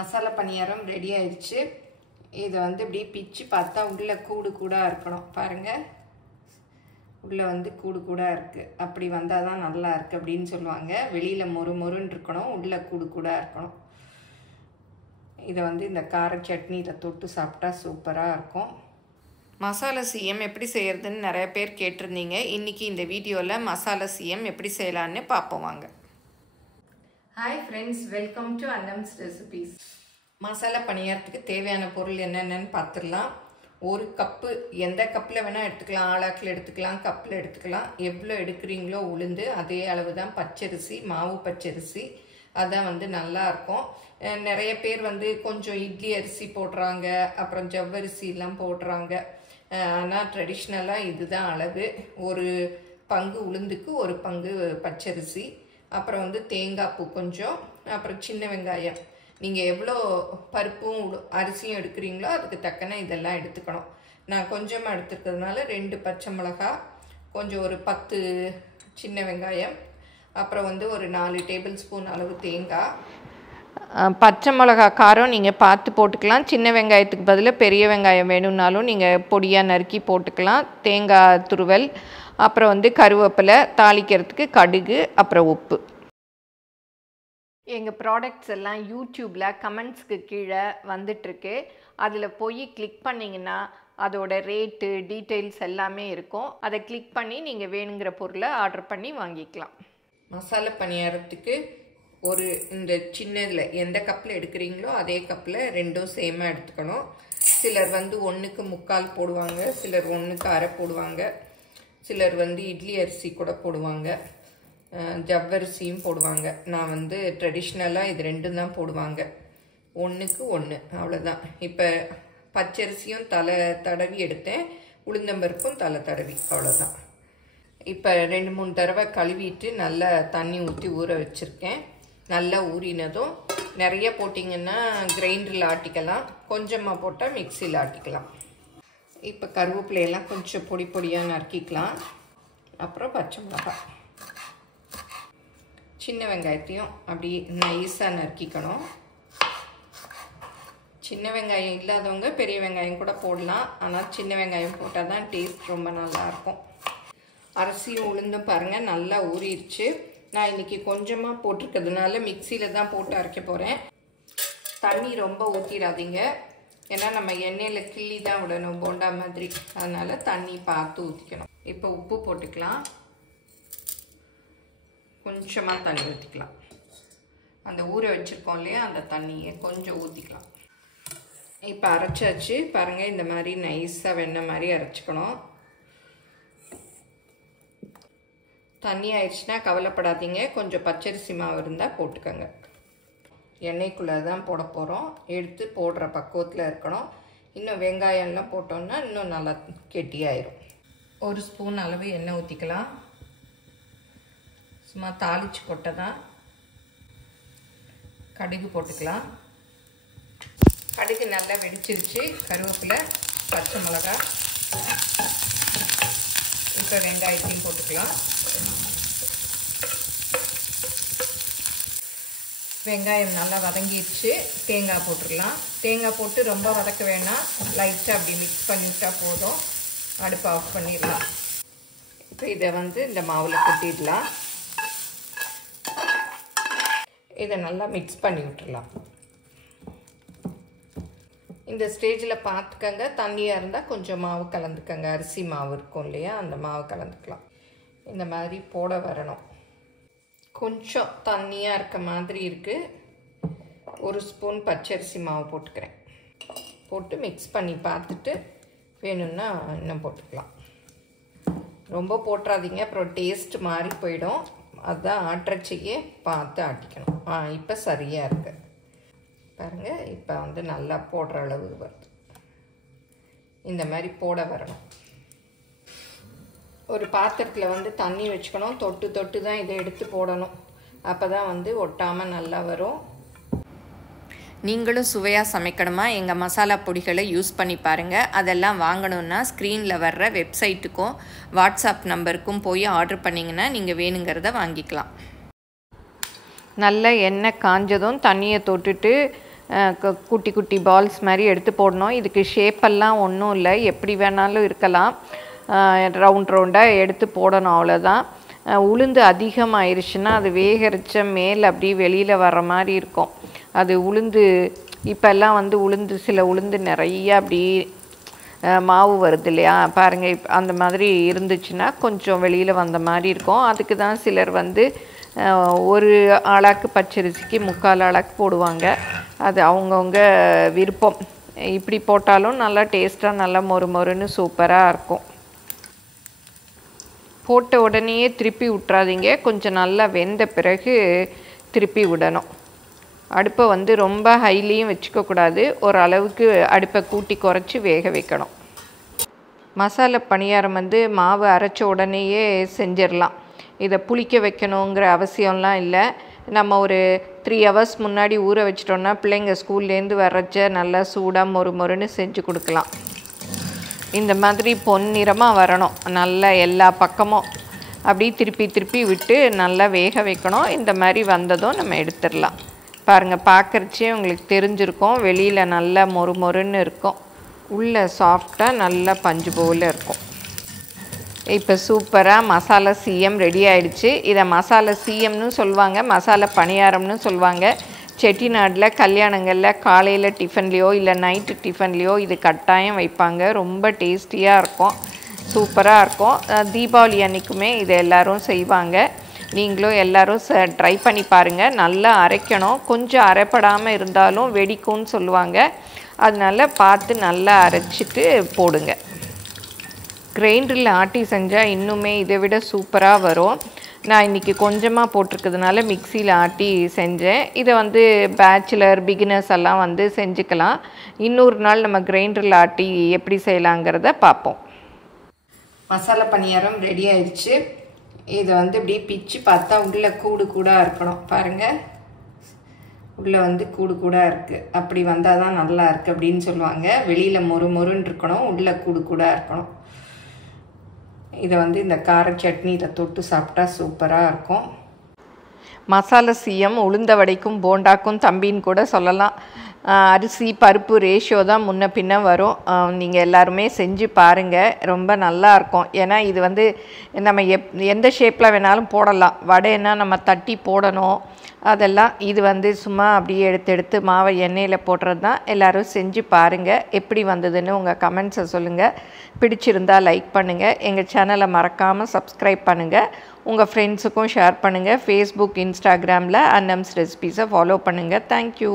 மசாலா பணியாரம் ready ஆயிடுச்சு. இதை வந்து இப்படி பிச்சு பார்த்தா உள்ள கூடு கூடாக இருக்கணும். பாருங்கள், உள்ளே வந்து கூடு கூடாக இருக்குது. அப்படி வந்தால் தான் நல்லா இருக்குது அப்படின்னு சொல்லுவாங்க. வெளியில் மொறு மொறுன்னு இருக்கணும், உள்ளே கூடு கூடாக இருக்கணும். இதை வந்து இந்த கார சட்னியில் தொட்டு சாப்பிட்டா சூப்பராக இருக்கும். மசாலா சிஎம் எப்படி செய்கிறதுன்னு நிறைய பேர் கேட்டிருந்தீங்க. இன்றைக்கி இந்த வீடியோவில் மசாலா சிஎம் எப்படி செய்யலான்னு பார்ப்போம் வாங்க. Hi friends, welcome to Annam's recipes. Masala பணியாரத்துக்கு தேவையான பொருள் என்னென்னு பார்த்துடலாம். ஒரு கப்பு, எந்த கப்பில் வேணால் எடுத்துக்கலாம், ஆளாக்கில் எடுத்துக்கலாம், கப்பில் எடுத்துக்கலாம். எவ்வளோ எடுக்கிறீங்களோ உளுந்து அதே அளவு தான் பச்சரிசி, மாவு பச்சரிசி. அதான் வந்து நல்லாயிருக்கும். நிறைய பேர் வந்து கொஞ்சம் இட்லி அரிசி போடுறாங்க, அப்புறம் ஜவ்வரிசிலாம் போடுறாங்க. ஆனால் ட்ரெடிஷ்னலாக இதுதான் அளவு. ஒரு பங்கு உளுந்துக்கு ஒரு பங்கு பச்சரிசி, அப்புறம் வந்து தேங்காய் பூ கொஞ்சம், அப்புறம் சின்ன வெங்காயம். நீங்கள் எவ்வளோ பருப்பும் அரிசியும் எடுக்கிறீங்களோ அதுக்கு தக்கன இதெல்லாம் எடுத்துக்கணும். நான் கொஞ்சமாக எடுத்துக்கிறதுனால 2 பச்சை மிளகா, கொஞ்சம் ஒரு 10 சின்ன வெங்காயம், அப்புறம் வந்து ஒரு 4 டேபிள் ஸ்பூன் அளவு தேங்காய். பச்சை மிளகா காரம் நீங்கள் பார்த்து போட்டுக்கலாம். சின்ன வெங்காயத்துக்கு பதிலாக பெரிய வெங்காயம் வேணும்னாலும் நீங்கள் பொடியாக நறுக்கி போட்டுக்கலாம். தேங்காய் துருவல், அப்புறம் வந்து கருவேப்பிலை, தாளிக்கிறதுக்கு கடுகு, அப்புறம் உப்பு. எங்கள் ப்ராடக்ட்ஸ் எல்லாம் யூடியூப்பில் கமெண்ட்ஸ்க்கு கீழே வந்துட்டுருக்கு. அதில் போய் கிளிக் பண்ணிங்கன்னா அதோட ரேட்டு டீட்டெயில்ஸ் எல்லாமே இருக்கும். அதை கிளிக் பண்ணி நீங்கள் வேணுங்கிற பொருளை ஆர்டர் பண்ணி வாங்கிக்கலாம். மசாலா பணியாரத்துக்கு ஒரு இந்த சின்னதில் எந்த கப்பில் எடுக்கிறீங்களோ அதே கப்பில் 2ம் சேமாக எடுத்துக்கணும். சிலர் வந்து 1க்கு 3/4 போடுவாங்க, சிலர் 1க்கு 1/2 போடுவாங்க, சிலர் வந்து இட்லி அரிசி கூட போடுவாங்க, ஜவ்வரிசியும் போடுவாங்க. நான் வந்து ட்ரெடிஷ்னலாக இது 2ம் தான் போடுவாங்க. 1க்கு 1 அவ்வளோதான். இப்போ பச்சரிசியும் தலை தடவி எடுத்தேன், உளுந்தம்பருப்பும் தலை தடவி, அவ்வளோதான். இப்போ 2-3 தடவை கழுவிட்டு நல்லா தண்ணி ஊற்றி ஊற வச்சுருக்கேன். நல்லா ஊறினதும் நிறைய போட்டிங்கன்னா கிரைண்டரில் ஆட்டிக்கலாம், கொஞ்சமாக போட்டால் மிக்சியில் ஆட்டிக்கலாம். இப்போ கருவேப்பிலையெல்லாம் கொஞ்சம் பொடி பொடியாக நறுக்கிக்கலாம். அப்புறம் பச்சை மிளகாய், சின்ன வெங்காயத்தையும் அப்படி நைஸாக நறுக்கிக்கணும். சின்ன வெங்காயம் இல்லாதவங்க பெரிய வெங்காயம் கூட போடலாம், ஆனால் சின்ன வெங்காயம் போட்டால் தான் டேஸ்ட் ரொம்ப நல்லாயிருக்கும். அரிசியும் உளுந்தும் பாருங்கள் நல்லா ஊறிடுச்சு. நான் இன்றைக்கி கொஞ்சமாக போட்டிருக்கிறதுனால மிக்சியில் தான் போட்டு அரைக்க போகிறேன். தண்ணி ரொம்ப ஊற்றிடாதீங்க, ஏன்னா நம்ம எண்ணெயில் கிள்ளி தான் விடணும் போண்டா மாதிரி. அதனால் தண்ணி பார்த்து ஊற்றிக்கணும். இப்போ உப்பு போட்டுக்கலாம், கொஞ்சமாக தண்ணி ஊற்றிக்கலாம். அந்த ஊற வச்சுருக்கோம் இல்லையா, அந்த தண்ணியை கொஞ்சம் ஊற்றிக்கலாம். இப்போ அரைச்சாச்சு பாருங்கள், இந்த மாதிரி நைஸாக வெண்ணெய் மாதிரி அரைச்சிக்கணும். தண்ணி ஆயிடுச்சுன்னா கவலைப்படாதீங்க, கொஞ்சம் பச்சரிசி மாவு இருந்தால் போட்டுக்கோங்க. எண்ணெய்க்குள்ளே தான் போட போகிறோம், எடுத்து போடுற பக்குவத்தில் இருக்கணும். இன்னும் வெங்காயம்லாம் போட்டோம்னா இன்னும் நல்லா கெட்டியாயிரும். 1 ஸ்பூன் அளவு எண்ணெய் ஊற்றிக்கலாம். சும்மா தாளிச்சு கொட்டை தான். கடுகு போட்டுக்கலாம். கடுகு நல்லா வெடிச்சிருச்சு. கருவேப்பிலை, பச்சை மிளகாய், இப்போ வெங்காயத்தையும் போட்டுக்கலாம். வெங்காயம் நல்லா வதங்கிடுச்சு. தேங்காய் போட்டுக்கலாம். தேங்காய் போட்டு ரொம்ப வதக்க வேணாம், லைட்டாக அப்படி மிக்ஸ் பண்ணிவிட்டால் போதும். அடுப்பு ஆஃப் பண்ணிடலாம். இப்போ இதை வந்து இந்த மாவில் கொட்டிடலாம். இதை நல்லா மிக்ஸ் பண்ணி விட்டுடலாம். இந்த ஸ்டேஜில் பார்த்துக்கங்க, தண்ணியாக இருந்தால் கொஞ்சம் மாவு கலந்துக்கங்க. அரிசி மாவு இருக்கும் இல்லையா, அந்த மாவு கலந்துக்கலாம். இந்த மாதிரி போட வரணும். கொஞ்சம் தண்ணியாக இருக்க மாதிரி இருக்குது. 1 ஸ்பூன் பச்சரிசி மாவு போட்டுக்கிறேன். போட்டு மிக்ஸ் பண்ணி பார்த்துட்டு வேணும்னா இன்னும் போட்டுக்கலாம். ரொம்ப போட்டுறாதீங்க, அப்புறம் டேஸ்ட் மாறி போயிடும். அதுதான் ஆட்டுறச்சியே பார்த்து ஆட்டிக்கணும். இப்போ சரியாக இருக்குது பாருங்கள். இப்போ வந்து நல்லா போடுற அளவு வருது. இந்த மாதிரி போட வரணும். ஒரு பாத்திரத்தில் வந்து தண்ணி வச்சுக்கணும். தொட்டு தொட்டு தான் இதை எடுத்து போடணும். அப்போ தான் வந்து ஒட்டாமல் நல்லா வரும். நீங்களும் சுவையாக சமைக்கணுமா, எங்கள் மசாலா பொடிகளை யூஸ் பண்ணி பாருங்கள். அதெல்லாம் வாங்கணுன்னா ஸ்க்ரீனில் வர்ற வெப்சைட்டுக்கும் வாட்ஸ்அப் நம்பருக்கும் போய் ஆர்டர் பண்ணிங்கன்னா நீங்கள் வேணுங்கிறத வாங்கிக்கலாம். நல்ல எண்ணெய் காஞ்சதும் தண்ணியை தொட்டுட்டு குட்டி குட்டி பால்ஸ் மாதிரி எடுத்து போடணும். இதுக்கு ஷேப்பெல்லாம் ஒன்றும் இல்லை, எப்படி வேணாலும் இருக்கலாம். ரவுண்ட் ரவுண்டாக எடுத்து போடணும், அவ்வளோதான். உளுந்து அதிகமாகிருச்சுன்னா அது வேகரிச்ச மேலே அப்படியே வெளியில் வர்ற மாதிரி இருக்கும். அது உளுந்து இப்போல்லாம் வந்து உளுந்து சில உளுந்து நிறையா அப்படி மாவு வருது இல்லையா, பாருங்கள். அந்த மாதிரி இருந்துச்சுன்னா கொஞ்சம் வெளியில் வந்த மாதிரி இருக்கும். அதுக்கு தான் சிலர் வந்து ஒரு ஆளாக்கு பச்சரிசிக்கு 3/4 ஆளாக்கு போடுவாங்க. அது அவங்கவுங்க விருப்பம். இப்படி போட்டாலும் நல்லா டேஸ்ட்டாக நல்லா மொறு மொறுன்னு சூப்பராக இருக்கும். போட்ட உடனேயே திருப்பி விட்றாதீங்க, கொஞ்சம் நல்லா வெந்த பிறகு திருப்பி விடணும். அடுப்பை வந்து ரொம்ப ஹைலியும் வச்சுக்கக்கூடாது, ஒரு அளவுக்கு அடுப்பை கூட்டி குறைச்சி வேக வைக்கணும். மசாலா பணியாரம் வந்து மாவு அரைச்ச உடனேயே செஞ்சிடலாம். இதை புளிக்க வைக்கணுங்கிற அவசியம்லாம் இல்லை. நம்ம ஒரு 3 ஹவர்ஸ் முன்னாடி ஊற வச்சிட்டோன்னா பிள்ளைங்க ஸ்கூல்லேருந்து வர்றச்ச நல்லா சூடாக மொறு மொறுன்னு செஞ்சு கொடுக்கலாம். இந்த மாதிரி பொன்னிறமாக வரணும், நல்லா எல்லா பக்கமும் அப்படி திருப்பி திருப்பி விட்டு நல்லா வேக வைக்கணும். இந்த மாதிரி வந்ததும் நம்ம எடுத்துடலாம். பாருங்கள், பார்க்குறச்சே உங்களுக்கு தெரிஞ்சிருக்கும், வெளியில் நல்லா மொறு மொறுன்னு இருக்கும், உள்ளே சாஃப்டாக நல்லா பஞ்சு போல் இருக்கும். இப்போ சூப்பராக மசாலா சிஎம் ரெடி ஆகிடுச்சு. இதை மசாலா சிஎம்னு சொல்லுவாங்க, மசாலா பணியாரம்னு சொல்லுவாங்க. செட்டிநாட்டில் கல்யாணங்களில் காலையில் டிஃபன்லேயோ இல்லை நைட்டு டிஃபன்லேயோ இது கட்டாயம் வைப்பாங்க. ரொம்ப டேஸ்டியாக இருக்கும், சூப்பராக இருக்கும். தீபாவளி அன்றைக்குமே இதை எல்லோரும் செய்வாங்க. நீங்களும் எல்லோரும் ட்ரை பண்ணி பாருங்கள். நல்லா அரைக்கணும், கொஞ்சம் அரைப்படாமல் இருந்தாலும் வெடிக்கும்னு சொல்லுவாங்க. அதனால் பார்த்து நல்லா அரைச்சிட்டு போடுங்க. கிரைண்டரில் ஆட்டி செஞ்சால் இன்னுமே இதை விட சூப்பராக வரும். நான் இன்றைக்கி கொஞ்சமாக போட்டிருக்கிறதுனால மிக்சியில் ஆட்டி செஞ்சேன். இதை வந்து பேச்சுலர் பிகினர்ஸ் எல்லாம் வந்து செஞ்சுக்கலாம். இன்னொரு நாள் நம்ம கிரைண்டரில் ஆட்டி எப்படி செய்யலாங்கிறத பார்ப்போம். மசாலா பணியாரம் ரெடி ஆயிடுச்சு. இதை வந்து இப்படி பிச்சு பார்த்தா உள்ளே கூடு கூடாக இருக்கணும். பாருங்கள், உள்ளே வந்து கூடு கூடாக இருக்குது. அப்படி வந்தால் தான் நல்லா இருக்குது அப்படின்னு சொல்லுவாங்க. வெளியில் மொறு மொறுன்னு இருக்கணும், உள்ளே கூடு கூடாக இருக்கணும். இதை வந்து இந்த கார சட்னியில் தொட்டு சாப்பிட்டா சூப்பராக இருக்கும். மசாலா சிஎம் உளுந்த வடைக்கும் போண்டாக்கும் தம்பின்னு கூட சொல்லலாம். அரிசி பருப்பு ரேஷியோ தான் முன்ன பின்ன வரும். நீங்கள் எல்லாருமே செஞ்சு பாருங்கள், ரொம்ப நல்லாயிருக்கும். ஏன்னா இது வந்து நம்ம எந்த ஷேப்பில் வேணாலும் போடலாம். வடைன்னா நம்ம தட்டி போடணும், அதெல்லாம் இது வந்து சும்மா அப்படியே எடுத்து மாவை எண்ணெயில் போடுறது தான். எல்லோரும் செஞ்சு பாருங்கள், எப்படி வந்ததுன்னு உங்கள் கமெண்ட்ஸை சொல்லுங்கள். பிடிச்சிருந்தால் லைக் பண்ணுங்கள், எங்கள் சேனலை மறக்காமல் சப்ஸ்கிரைப் பண்ணுங்கள், உங்கள் ஃப்ரெண்ட்ஸுக்கும் ஷேர் பண்ணுங்கள். ஃபேஸ்புக் இன்ஸ்டாகிராமில் அன்னம்ஸ் ரெசிபீஸை ஃபாலோ பண்ணுங்கள். தேங்க்யூ.